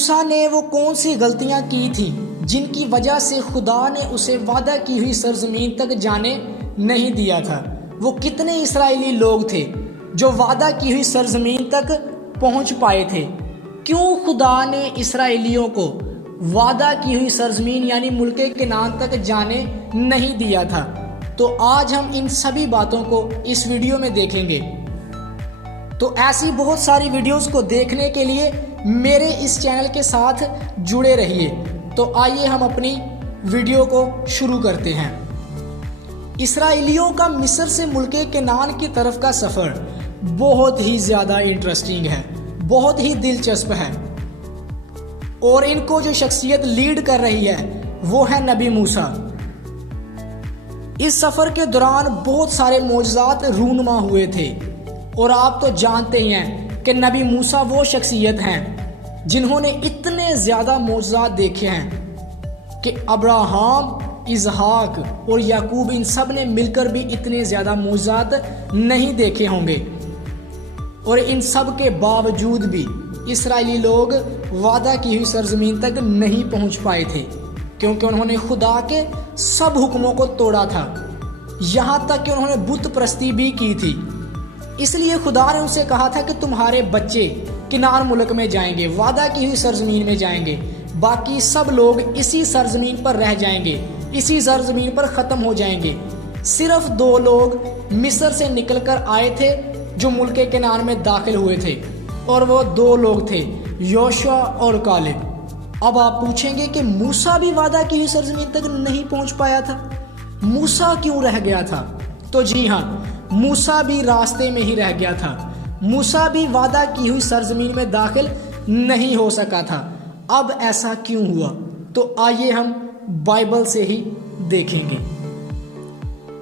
موسیٰ نے وہ کون سی غلطیاں کی تھیں جن کی وجہ سے خدا نے اسے وعدہ کی ہوئی سرزمین تک جانے نہیں دیا تھا؟ وہ کتنے اسرائیلی لوگ تھے جو وعدہ کی ہوئی سرزمین تک پہنچ پائے تھے؟ کیوں خدا نے اسرائیلیوں کو وعدہ کی ہوئی سرزمین یعنی ملک کنعان تک جانے نہیں دیا تھا؟ تو آج ہم ان سبھی باتوں کو اس ویڈیو میں دیکھیں گے۔ تو ایسی بہت ساری ویڈیوز کو دیکھنے کے لیے میرے اس چینل کے ساتھ جڑے رہیے۔ تو آئیے ہم اپنی ویڈیو کو شروع کرتے ہیں۔ اسرائیلیوں کا مصر سے ملک کنعان کی طرف کا سفر بہت ہی زیادہ انٹرسٹنگ ہے، بہت ہی دلچسپ ہے، اور ان کو جو شخصیت لیڈ کر رہی ہے وہ ہے نبی موسیٰ۔ اس سفر کے دوران بہت سارے معجزات رونما ہوئے تھے، اور آپ تو جانتے ہی ہیں کہ نبی موسیٰ وہ شخصیت ہیں جنہوں نے اتنے زیادہ معجزات دیکھے ہیں کہ ابراہیم، اسحاق اور یعقوب ان سب نے مل کر بھی اتنے زیادہ معجزات نہیں دیکھے ہوں گے، اور ان سب کے باوجود بھی اسرائیلی لوگ وعدہ کی ہوئی سرزمین تک نہیں پہنچ پائے تھے، کیونکہ انہوں نے خدا کے سب حکموں کو توڑا تھا، یہاں تک کہ انہوں نے بت پرستی بھی کی تھی۔ اس لیے خدا نے ان سے کہا تھا کہ تمہارے بچے کنعان ملک میں جائیں گے، وعدہ کی ہوئی سرزمین میں جائیں گے، باقی سب لوگ اسی سرزمین پر رہ جائیں گے، اسی سرزمین پر ختم ہو جائیں گے۔ صرف 2 لوگ مصر سے نکل کر آئے تھے جو ملک کنعان میں داخل ہوئے تھے، اور وہ 2 لوگ تھے، یوشع اور کالب۔ اب آپ پوچھیں گے کہ موسیٰ بھی وعدہ کی ہوئی سرزمین تک نہیں پہنچ پایا تھا، موسیٰ کیوں رہ گیا تھا؟ تو جی ہاں، موسیٰ بھی راستے میں ہی رہ گیا تھا، موسیٰ بھی وعدہ کی ہوئی سرزمین میں داخل نہیں ہو سکا تھا۔ اب ایسا کیوں ہوا؟ تو آئیے ہم بائبل سے ہی دیکھیں گے۔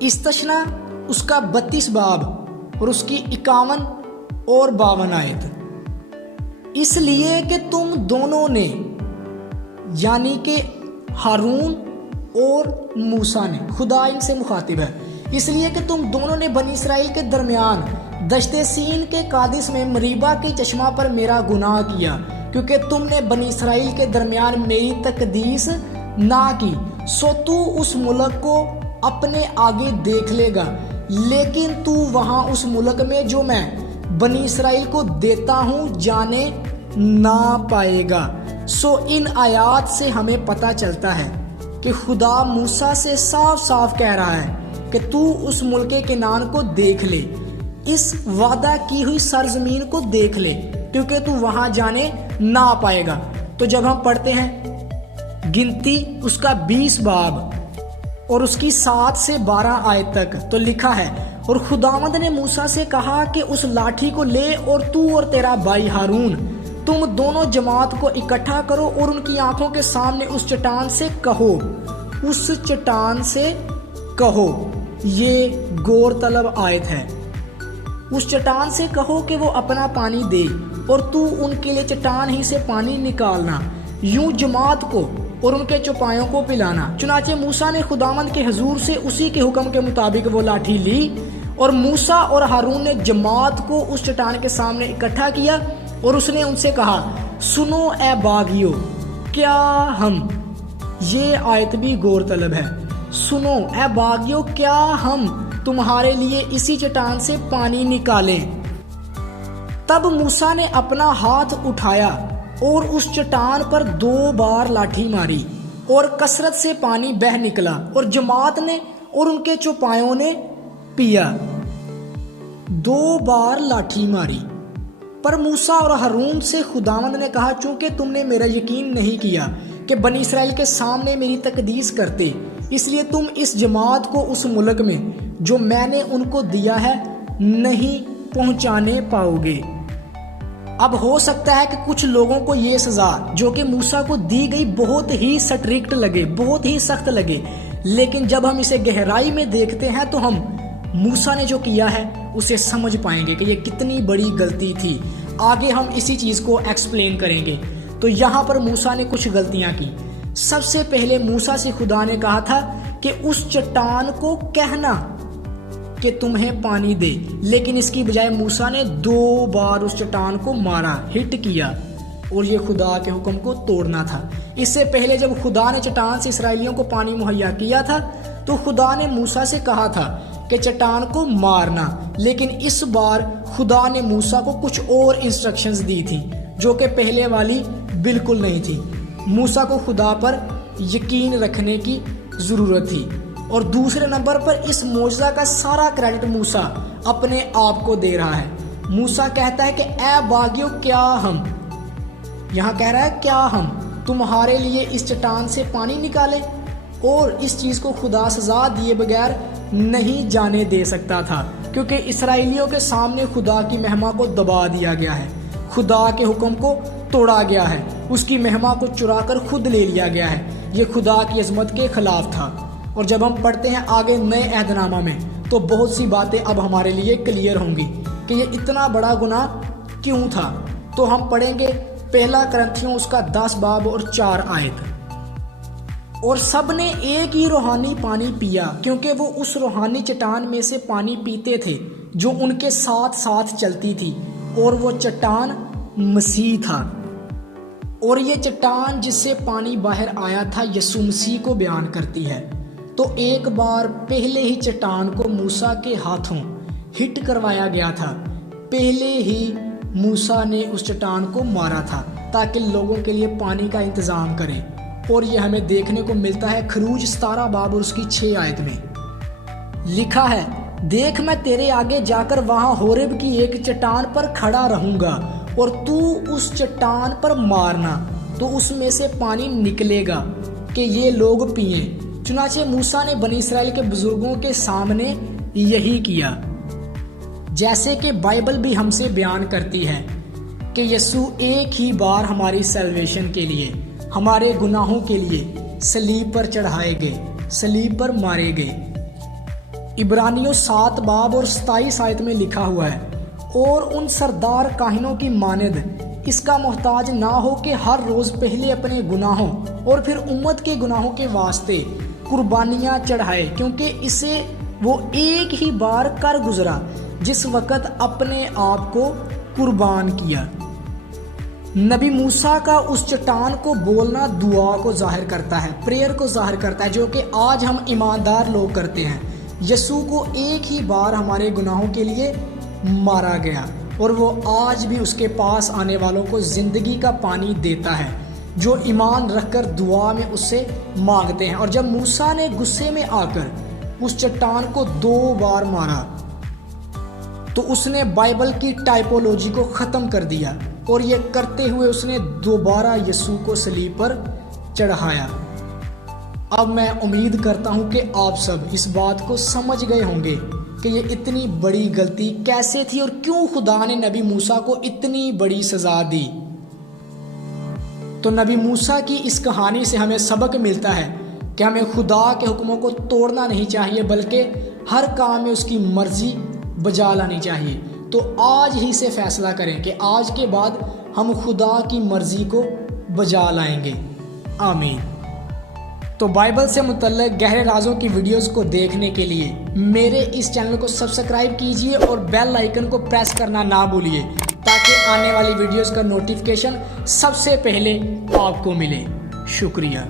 استثنا اس کا 32 باب اور اس کی 51 اور 52 آیت۔ اس لیے کہ تم دونوں نے، یعنی کہ ہارون اور موسیٰ نے، خدا ان سے مخاطب ہے، اس لیے کہ تم دونوں نے بنی اسرائیل کے درمیان دشت سین کے قادس میں مریبا کے چشمہ پر میرا گناہ کیا، کیونکہ تم نے بنی اسرائیل کے درمیان میری تقدیس نہ کی، سو تو اس ملک کو اپنے آگے دیکھ لے گا، لیکن تو وہاں اس ملک میں جو میں بنی اسرائیل کو دیتا ہوں جانے نہ پائے گا۔ سو ان آیات سے ہمیں پتہ چلتا ہے کہ خدا موسیٰ سے صاف صاف کہہ رہا ہے کہ تو اس ملک کنعان کو دیکھ لے، اس وعدہ کی ہوئی سرزمین کو دیکھ لے، کیونکہ تو وہاں جانے نہ پائے گا۔ تو جب ہم پڑھتے ہیں گنتی اس کا 20 باب اور اس کی 7 سے 12 آیت تک، تو لکھا ہے، اور خداوند نے موسیٰ سے کہا کہ اس لاٹھی کو لے اور تو اور تیرا بھائی ہارون تم دونوں جماعت کو اکٹھا کرو اور ان کی آنکھوں کے سامنے اس چٹان سے کہو، اس چٹان سے کہو، یہ غور طلب آیت ہے، اس چٹان سے کہو کہ وہ اپنا پانی دے، اور تو ان کے لیے چٹان ہی سے پانی نکالنا، یوں جماعت کو اور ان کے چوپایوں کو پلانا۔ چنانچہ موسیٰ نے خداوند کے حضور سے اسی کے حکم کے مطابق وہ لاٹھی لی، اور موسیٰ اور ہارون نے جماعت کو اس چٹان کے سامنے اکٹھا کیا، اور اس نے ان سے کہا، سنو اے باغیو، کیا ہم، یہ آیت بھی غور طلب ہے، سنو اے باغیو، کیا ہم تمہارے لیے اسی چٹان سے پانی نکالیں؟ تب موسیٰ نے اپنا ہاتھ اٹھایا اور اس چٹان پر 2 بار لاٹھی ماری، اور کثرت سے پانی بہہ نکلا، اور جماعت نے اور ان کے چوپایوں نے پیا۔ 2 بار لاٹھی ماری۔ پر موسیٰ اور ہارون سے خداوند نے کہا، چونکہ تم نے میرا یقین نہیں کیا کہ بنی اسرائیل کے سامنے میری تقدیس کرتے، اس لیے تم اس جماعت کو اس ملک میں جو میں نے ان کو دیا ہے نہیں پہنچانے پاؤ گے۔ اب ہو سکتا ہے کہ کچھ لوگوں کو یہ سزا جو کہ موسیٰ کو دی گئی بہت ہی سٹرکٹ لگے، بہت ہی سخت لگے، لیکن جب ہم اسے گہرائی میں دیکھتے ہیں تو ہم موسیٰ نے جو کیا ہے اسے سمجھ پائیں گے کہ یہ کتنی بڑی غلطی تھی۔ آگے ہم اسی چیز کو ایکسپلین کریں گے۔ تو یہاں پر موسیٰ نے کچھ غلطیاں کی۔ سب سے پہلے موسیٰ سے خدا نے کہا تھا کہ اس چٹان کو کہنا کہ تمہیں پانی دے، لیکن اس کی بجائے موسیٰ نے 2 بار اس چٹان کو مارا، ہٹ کیا۔ اور یہ خدا کے حکم کو توڑنا تھا۔ اس سے پہلے جب خدا نے چٹان سے اسرائیلیوں کو پانی مہیا کیا تھا تو خدا نے موسیٰ سے کہا تھا کہ چٹان کو مارنا، لیکن اس بار خدا نے موسیٰ کو کچھ اور انسٹرکشنز دی تھی جو کہ پہلے والی بالکل نہیں تھی۔ موسیٰ کو خدا پر یقین رکھنے کی ضرورت تھی، اور دوسرے نمبر پر اس معجزہ کا سارا کریڈٹ موسیٰ اپنے آپ کو دے رہا ہے۔ موسیٰ کہتا ہے کہ اے باغیوں، کیا ہم، یہاں کہہ رہا ہے کیا ہم تمہارے لیے اس چٹان سے پانی نکالیں، اور اس چیز کو خدا سزا دیے بغیر نہیں جانے دے سکتا تھا، کیونکہ اسرائیلیوں کے سامنے خدا کی مہما کو دبا دیا گیا ہے، خدا کے حکم کو توڑا گیا ہے، اس کی مہما کو چرا کر خود لے لیا گیا ہے۔ یہ خدا کی عظمت کے خلاف تھا۔ اور جب ہم پڑھتے ہیں آگے نئے عہد نامہ میں تو بہت سی باتیں اب ہمارے لیے کلیئر ہوں گی کہ یہ اتنا بڑا گناہ کیوں تھا۔ تو ہم پڑھیں گے پہلا کرنتھیوں اس کا 10 باب اور 4 آیت۔ اور سب نے ایک ہی روحانی پانی پیا، کیونکہ وہ اس روحانی چٹان میں سے پانی پیتے تھے جو ان کے ساتھ ساتھ چلتی تھی، اور وہ چٹان مسیح تھا۔ اور یہ چٹان جس سے پانی باہر آیا تھا یسوع مسیح کو بیان کرتی ہے۔ تو ایک بار پہلے ہی چٹان کو موسیٰ کے ہاتھوں ہٹ کروایا گیا تھا، پہلے ہی موسیٰ نے اس چٹان کو مارا تھا تاکہ لوگوں کے لیے پانی کا انتظام کرے۔ اور یہ ہمیں دیکھنے کو ملتا ہے خروج 17 باب اور اس کی 6 آیت میں لکھا ہے، دیکھ میں تیرے آگے جا کر وہاں ہورب کی ایک چٹان پر کھڑا رہوں گا، اور تو اس چٹان پر مارنا تو اس میں سے پانی نکلے گا کہ یہ لوگ پئیں۔ چنانچہ موسیٰ نے بنی اسرائیل کے بزرگوں کے سامنے یہی کیا، جیسے کہ بائبل بھی ہم سے بیان کرتی ہے کہ یسوع ایک ہی بار ہماری سیلویشن کے لیے، ہمارے گناہوں کے لیے صلیب پر چڑھائے گئے، صلیب پر مارے گئے۔ عبرانیوں 7 باب اور 27 آیت میں لکھا ہوا ہے، اور ان سردار کاہنوں کی مانند اس کا محتاج نہ ہو کہ ہر روز پہلے اپنے گناہوں اور پھر امت کے گناہوں کے واسطے قربانیاں چڑھائے، کیونکہ اسے وہ ایک ہی بار کر گزرا جس وقت اپنے آپ کو قربان کیا۔ نبی موسیٰ کا اس چٹان کو بولنا دعا کو ظاہر کرتا ہے، پریئر کو ظاہر کرتا ہے، جو کہ آج ہم ایماندار لوگ کرتے ہیں۔ یسوع کو ایک ہی بار ہمارے گناہوں کے لیے مارا گیا، اور وہ آج بھی اس کے پاس آنے والوں کو زندگی کا پانی دیتا ہے جو ایمان رکھ کر دعا میں اس سے مانگتے ہیں۔ اور جب موسیٰ نے غصے میں آ کر اس چٹان کو 2 بار مارا تو اس نے بائبل کی ٹائپولوجی کو ختم کر دیا، اور یہ کرتے ہوئے اس نے دوبارہ یسوع کو صلیب پر چڑھایا۔ اب میں امید کرتا ہوں کہ آپ سب اس بات کو سمجھ گئے ہوں گے کہ یہ اتنی بڑی غلطی کیسے تھی اور کیوں خدا نے نبی موسیٰ کو اتنی بڑی سزا دی۔ تو نبی موسیٰ کی اس کہانی سے ہمیں سبق ملتا ہے کہ ہمیں خدا کے حکموں کو توڑنا نہیں چاہیے، بلکہ ہر کام میں اس کی مرضی بجا لانی چاہیے۔ تو آج ہی سے فیصلہ کریں کہ آج کے بعد ہم خدا کی مرضی کو بجا لائیں گے۔ آمین۔ تو بائبل سے متعلق گہرے رازوں کی ویڈیوز کو دیکھنے کے لیے میرے اس چینل کو سبسکرائب کیجئے اور بیل آئیکن کو پریس کرنا نہ بھولیے، تاکہ آنے والی ویڈیوز کا نوٹیفیکیشن سب سے پہلے آپ کو ملے۔ شکریہ۔